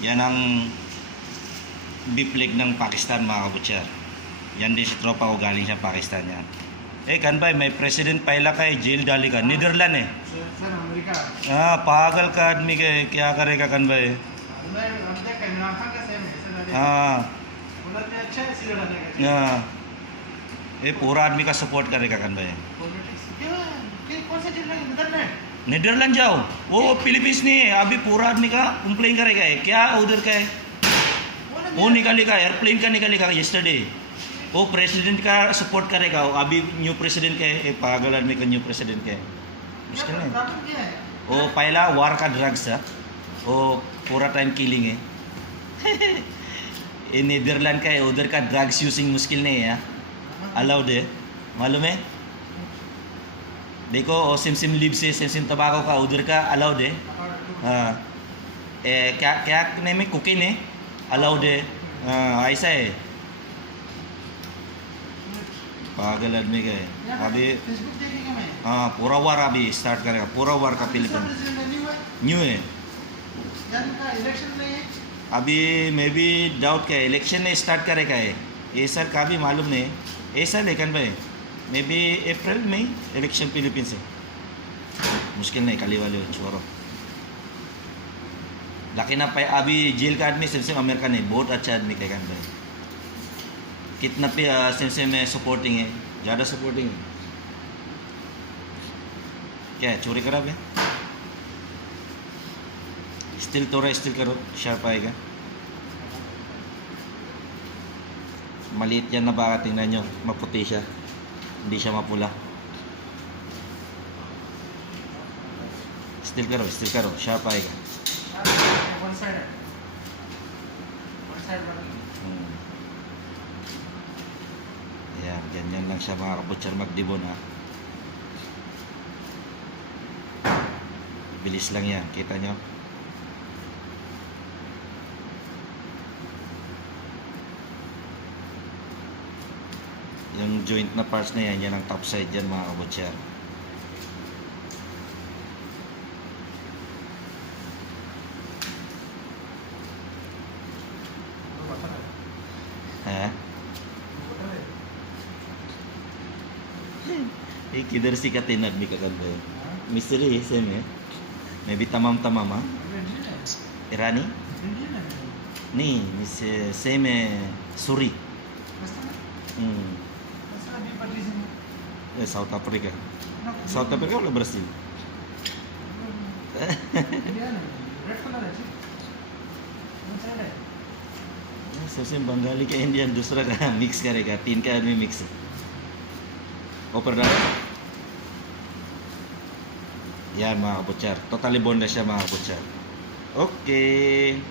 Yan ang beef leg ng Pakistan, mga kabutcher. Yan din si tropa ko, galing sa Pakistan yan. Kanbay, may president पहला का है जेल डाली का नीदरलैंड है sir America हाँ पागल का आदमी के क्या करेगा कन्भाई मैं अब तक इमरान खान का सेम है सर हाँ उधर में अच्छा है सीधा डालने का हाँ ये पूरा आदमी का सपोर्ट करेगा कन्भाई पॉलिटिक्स क्या कौन सा जिला है नीदरलैंड नीदरलैंड जाओ वो फिलीपींस नहीं है अभी पूरा आदमी का कंप्लेन करेगा है क्या उधर का है वो निकालेगा एयरप्लेन का निकालेगा यस्टरडे वो प्रेसिडेंट का सपोर्ट करेगा अभी न्यू प्रेसिडेंट का है पागल आदमी का न्यू प्रेसिडेंट का है मुश्किल है प्रॉब्लम क्या है वो पहला वार का ड्रग्स था वो पूरा टाइम किलिंग है ये नीदरलैंड का है उधर का ड्रग्स यूजिंग मुश्किल नहीं है अलाउड है मालूम है देखो सिम लिप से सिम तबाको का उधर का अलाउड है हाँ क्या क्या नेम है कुकिंग है अलाउड है हाँ ऐसा है पागल आदमी का है अभी फेसबुक देखेंगे मैं हाँ पूरा वार अभी स्टार्ट करेगा पूरा वार का फिलीपीन न्यू है का इलेक्शन में है अभी मे भी डाउट क्या है इलेक्शन ने स्टार्ट करेगा है ये सर का भी मालूम नहीं ये सर लेकिन भाई मे बी अप्रैल में इलेक्शन फिलीपीन से मुश्किल नहीं खाली वाले छोड़ो लेकिन अब अभी जेल का आदमी सिर्फ अमेरिका नहीं बहुत अच्छा आदमी कहेगा भाई कितना पे सिलसिले में सपोर्टिंग है ज़्यादा सपोर्टिंग है क्या है चोरी करा है स्टिल तोड़ा स्टिल करो sharp आएगा maliit yan na baka tingnan nyo maputi siya hindi siya mapula still karo sharp आएगा वन साइड वाला Yan, ganyan lang siya mga kabutcher magdibon ha. Bilis lang yan, kita nyo. Yung joint na parts na yan, yan ang top side dyan mga kabutcher. Ha? किधर सिखाते हैं आदमी का करते हैं मिस्त्री है सेम है मैं भी तमाम हाँ ईरानी नहीं मिस सेम है सूरी साउथ अफ्रीका वाला ब्राज़ील सबसे बंगाली का इंडियन दूसरा का मिक्स करेगा तीन का आदमी mix Oper na. Yan mga kabutcher. Totally boneless siya mga kabutcher. Okay.